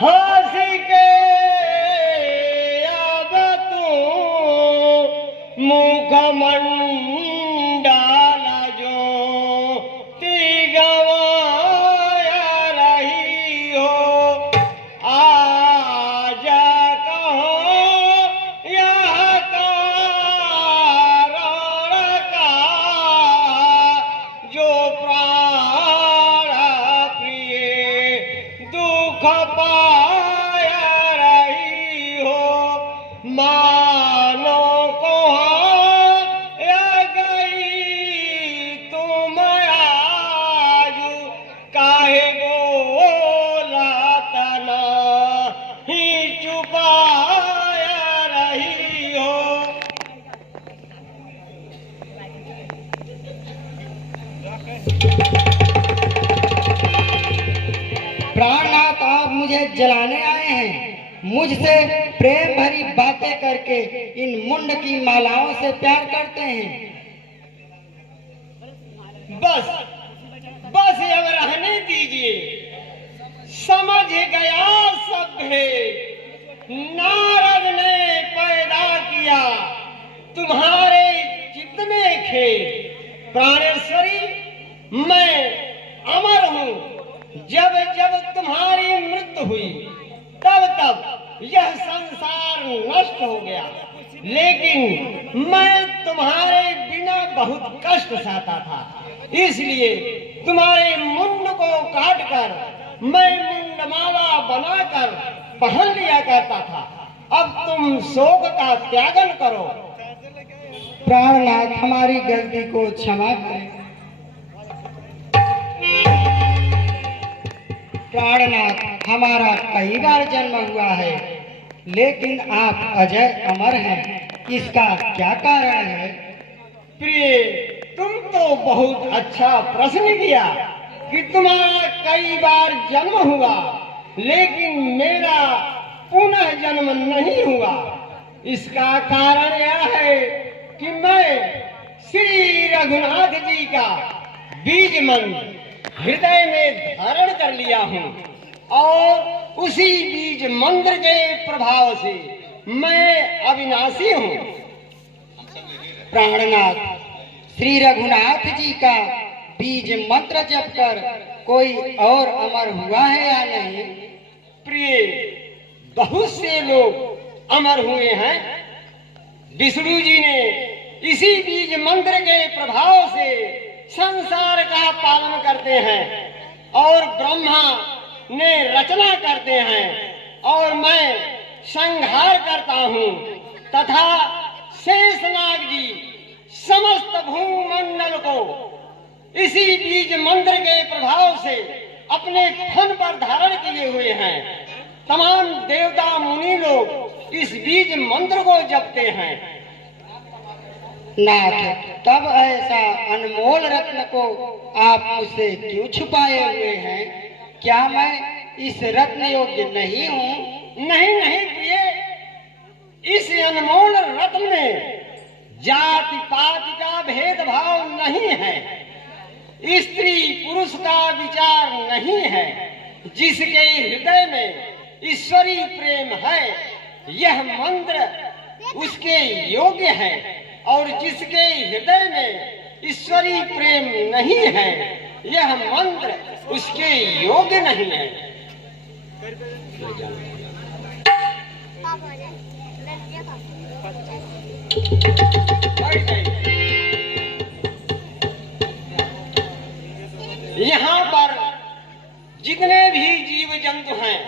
हंसी के अब तू मुख मंडाला जो ती गवाया रही हो आज कहो यह कारण का जो प्राण प्रिय दुख पाया रही हो मानो को गई तुम आज काहे बोला तना ही चुपाया रही हो। प्राणनाथ, आप मुझे जलाने आए हैं। मुझसे प्रेम भरी बातें करके इन मुंड की मालाओं से प्यार करते हैं। बस बस अब रहने दीजिए। समझ गया सब है नारद ने पैदा किया तुम्हारे जितने खेल। प्राणेश्वरी, मैं अमर हूँ। जब जब तुम्हारी मृत्यु हुई तब तब यह संसार नष्ट हो गया, लेकिन मैं तुम्हारे बिना बहुत कष्ट सहता था। इसलिए तुम्हारे मुंड को काटकर मैं मुंडमाला बनाकर पहन लिया करता था। अब तुम शोक का त्यागन करो। प्राणनाथ, हमारी गलती को क्षमा करें। प्राणनाथ, हमारा कई बार जन्म हुआ है, लेकिन आप अजय अमर हैं। इसका क्या कारण है? प्रिय, तुम तो बहुत अच्छा प्रश्न किया कि तुम्हारा कई बार जन्म हुआ, लेकिन मेरा पुनः जन्म नहीं हुआ। इसका कारण यह है कि मैं श्री रघुनाथ जी का बीज मंत्र हृदय में धारण कर लिया हूँ और उसी बीज मंत्र के प्रभाव से मैं अविनाशी हूँ। प्राणनाथ, श्री रघुनाथ जी का बीज मंत्र जप कर कोई और अमर हुआ है या नहीं? प्रिय, बहुत से लोग अमर हुए हैं। विष्णु जी ने इसी बीज मंत्र के प्रभाव से संसार का पालन करते हैं और ब्रह्मा ने रचना करते हैं और मैं संहार करता हूँ तथा शेषनाग जी समस्त भूमंडल को इसी बीज मंत्र के प्रभाव से अपने फन पर धारण किए हुए हैं। तमाम देवता मुनि लोग इस बीज मंत्र को जपते हैं। नाथ, तब ऐसा अनमोल रत्न को आप मुझसे क्यों छुपाए हुए हैं? क्या मैं इस रत्न योग्य नहीं हूँ? नहीं नहीं प्रिय, इस अनमोल रत्न में जाति पाति का भेदभाव नहीं है, स्त्री पुरुष का विचार नहीं है। जिसके हृदय में ईश्वरी प्रेम है यह मंत्र उसके योग्य है, और जिसके हृदय में ईश्वरी प्रेम नहीं है यह मंत्र उसके योग्य नहीं है। यहाँ पर जितने भी जीव जंतु हैं,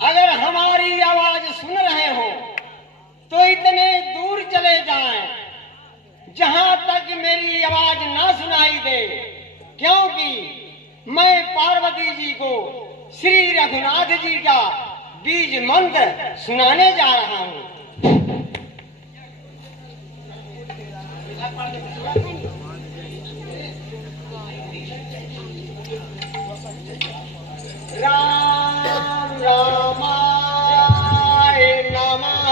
अगर हमारी आवाज सुन रहे हो तो इतने दूर चले जाएं जहां तक मेरी आवाज ना सुनाई दे, क्योंकि मैं पार्वती जी को श्री रघुनाथ जी का बीज मंत्र सुनाने जा रहा हूँ। राम रामाय नमः।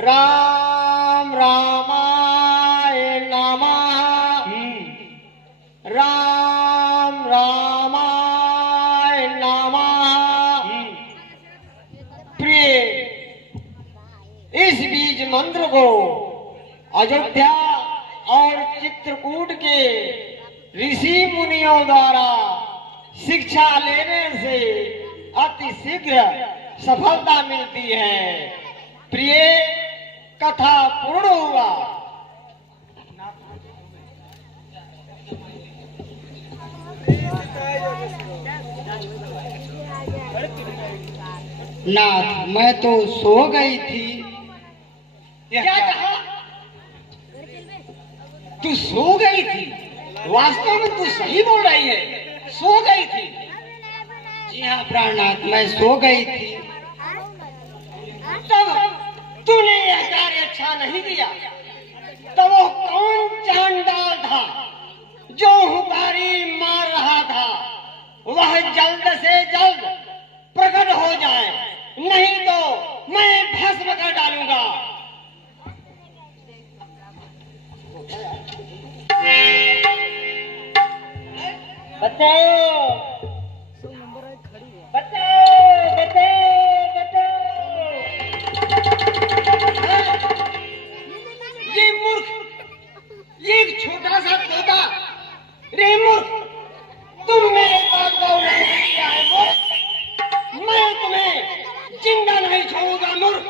राम रामाय नमः। राम रामाय नमः। मंत्र को अयोध्या और चित्रकूट के ऋषि मुनियों द्वारा शिक्षा लेने से अति शीघ्र सफलता मिलती है। प्रिय, कथा पूर्ण हुआ। नाथ, मैं तो सो गई थी। क्या कहा? तू सो गई थी? वास्तव में तू सही बोल रही है, सो गई थी। जी हाँ प्राणनाथ, मैं सो गई थी। तब तूने यह कार्य अच्छा नहीं किया। तब वो कौन चांडाल था जो हुकारी मार रहा था, वह जल्द से जल्द प्रकट हो जाए, नहीं तो मैं भस्म कर डालूंगा। बचाओ, बचाओ, बचाओ, बचाओ। ये मूर्ख, ये एक छोटा सा तोता, रे मूर्ख, तुम मेरे बाप का उल्लंघन किया है मूर्ख। मैं तुम्हें जिंदा नहीं छोड़ूंगा मूर्ख।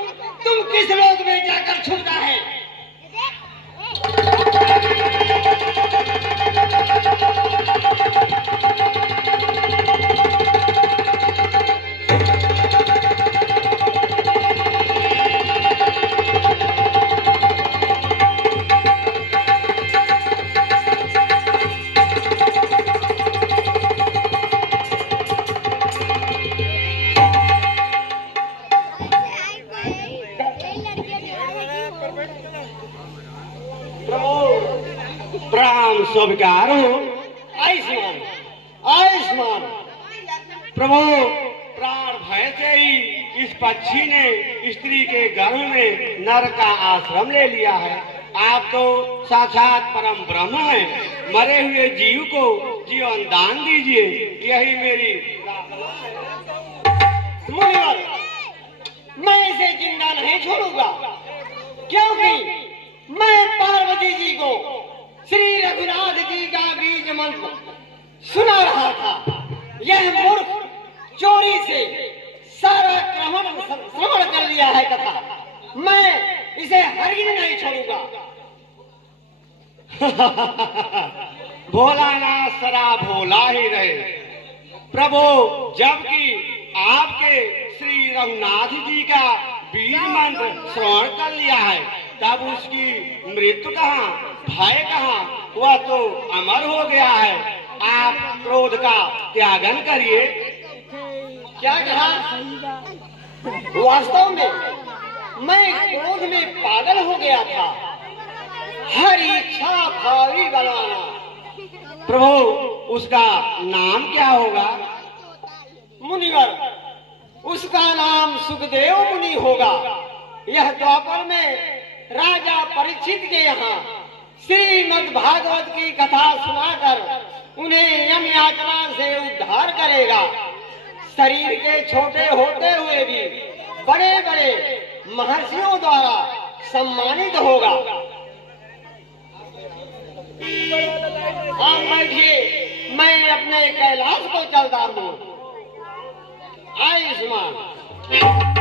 तुम किस लोक में जाकर छुपता है? प्रणाम स्वीकार हो। आयुष्मान, आयुष्मान। प्रभु, प्राण भय से ही इस पक्षी ने स्त्री के गर्भ में नर का आश्रम ले लिया है। आप तो साक्षात परम ब्रह्म हैं। मरे हुए जीव को जीवन दान दीजिए, यही मेरी। मुनिवर, मैं इसे जिंदा नहीं छोड़ूंगा, क्योंकि मैं पार्वती जी को श्री रघुनाथ जी का बीज मंत्र सुना रहा था। यह मूर्ख चोरी से सारा श्रवण कर लिया है कथा। मैं इसे हरगिज नहीं छोड़ूंगा। भोलानाथ सदा भोला ही रहे। प्रभु, जबकि आपके श्री रघुनाथ जी का बीज मंत्र श्रवण कर लिया है, तब उसकी मृत्यु कहाँ, भय कहाँ? वह तो अमर हो गया है। आप क्रोध का त्यागन करिए। क्या कहा? वास्तव में मैं क्रोध में पागल हो गया था। हर इच्छा भावी बनाना। प्रभु, उसका नाम क्या होगा? मुनिवर, उसका नाम सुखदेव मुनि होगा। यह द्वापर में राजा परीक्षित के यहाँ श्रीमद् भागवत की कथा सुनाकर उन्हें यम यातना से उद्धार करेगा। शरीर के छोटे होते हुए भी बड़े बड़े महर्षियों द्वारा सम्मानित होगा। आप बैठिए, मैं अपने कैलाश को चलता हूँ। आयुष्मान।